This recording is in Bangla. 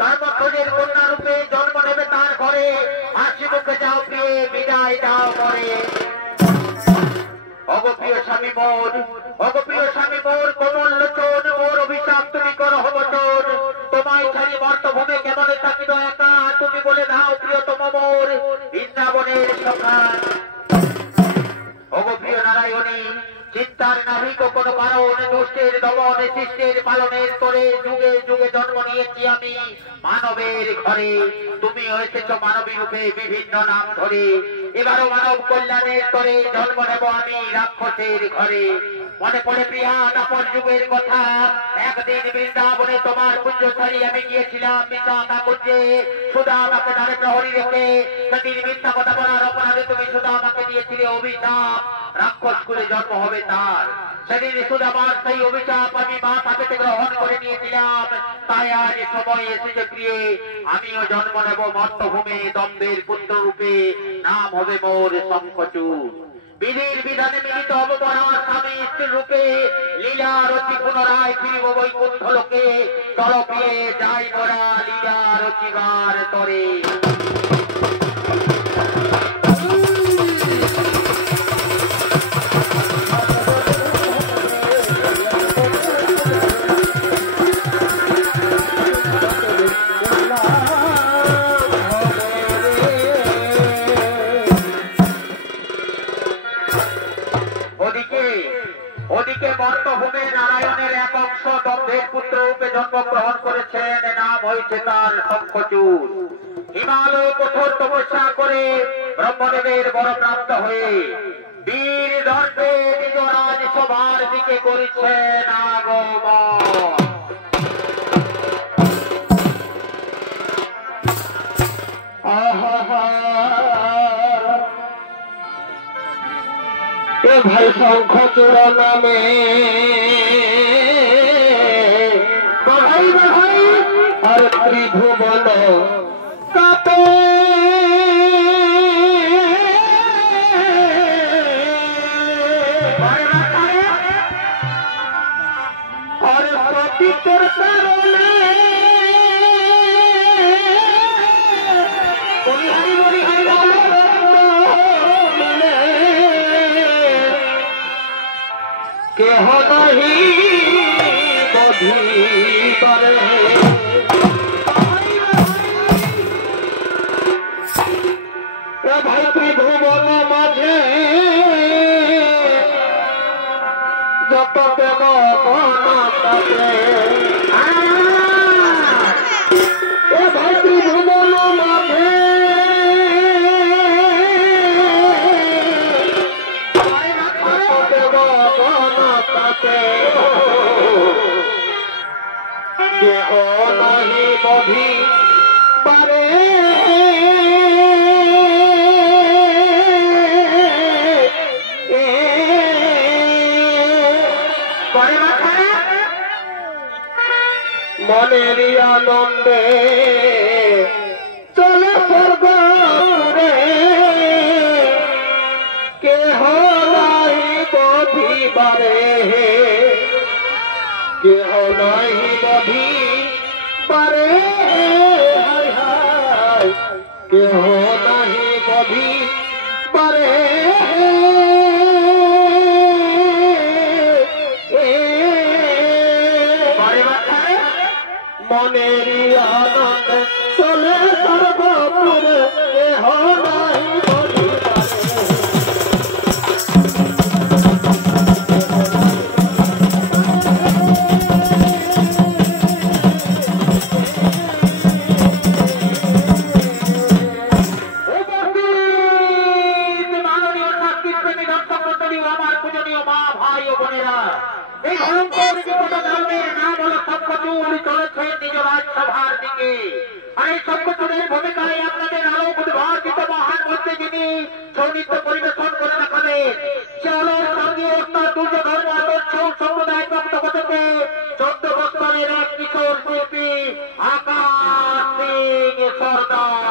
ধর্মধ্বজের কন্যা রূপে জন্ম যাও প্রিয়, বিদায় দাও মরে। অগপ্রিয় স্বামী মোর, অগপ্রিয় স্বামী মোর, কোমল লোচন, মোর অভিশাপ তুমি করো হবচন। তোমায় ছাড়ি মর্তভূমে কেমনে থাকিব একা, তুমি বলে দাও প্রিয়তম মোর বৃন্দাবনের সখা। অগপ্রিয় নারায়ণী, চিন্তার নাহিক কোনো কারণ, দুষ্টের দমন শিষ্টের পালনের তোরে যুগে যুগে জন্ম নিয়েছি আমি মানবের ঘরে। তুমি হয়েছেছ মানবী রূপে বিভিন্ন নাম ধরে, এবারও মানব কল্যাণের তোরে জন্ম নেব আমি রাক্ষসের ঘরে। মনে পড়ে প্রিয়া তাপর যুগের কথা, একদিন বৃন্দাবনে তোমার কুঞ্জ ছাড়ি আমি গিয়েছিলাম বিশাখা কুঞ্জে। সুধা আমাকে দ্বারে প্রহরী রেখে সেদিন মিথ্যা কথা বলার অপরাধে তুমি সুধা আমাকে দিয়েছিলে অভিশাপ, রাক্ষস কুলে জন্ম হবে তার। সেদিন সুদামার সেই অভিশাপ আমি মাথা পেতে গ্রহণ করে নিয়েছিলাম। তাই আজ সময় এসেছে প্রিয়ে, আমিও জন্ম নেব মর্তভূমে দম্ভের পুত্র রূপে, নাম হবে মোর শঙ্খচূড়। বিধির বিধানে মিলিত হব পরা স্বামী স্ত্রীর রূপে, লীলা রচি পুনরায় ফিরিব বৈকুণ্ঠ লোকে। চল প্রিয়ে যাই মোরা লীলা রচিবার তরে। ওদিকে মর্তভূমে নারায়ণের এক অংশ দম্ভের পুত্র রূপে জন্মগ্রহণ করেছেন, নাম হয়েছে তার শঙ্খচূড়। হিমালয় কঠোর তপস্যা করে ব্রহ্মদেবের বরপ্রাপ্ত হয়ে বীর দণ্ডে নিজ রাজসভার দিকে করেছেন আগমন। ভাই শঙ্খচূড় নামে ভাই ভাই আর ত্রিভুবন কাপে। আর প্রতীকের কারণে কেহ নাহি বধিবারে। ভাই ত্রিভুবন মাঝে যত প্রেম কাটে, ভাই ত্রিভুবন মাঝে কেহ নাহি বধি পারে। মনের আনন্দে চলে স্বর্গপুরে, কেহ নাহি বধিবারে। কেহ নাহি বধিবারে, হায় হায় কেহ নাহি বধিবারে। মনের আনন্দ চলে সর্বপুরে, কেহ নাহি বধিবারে। এই ভয়ঙ্কর বিপদ ধর্মের নাম হলো শঙ্খচূড়, চলেছেন নিজ রাজসভার দিকে। আর এই শঙ্খচূড়ের ভূমিকায় আপনাদের আলোক উদ্ভাসিত মহান মধ্যে যিনি সৌনিত্য পরিবেশন করে দেখাবেন, সে হল স্বর্গীয় ওস্তাদ দুর্যোধন আদর্শ সম্প্রদায় বক্তব্য থেকে 14 বছরের এক কিশোর শিল্পী আকাশ সিং সর্দার।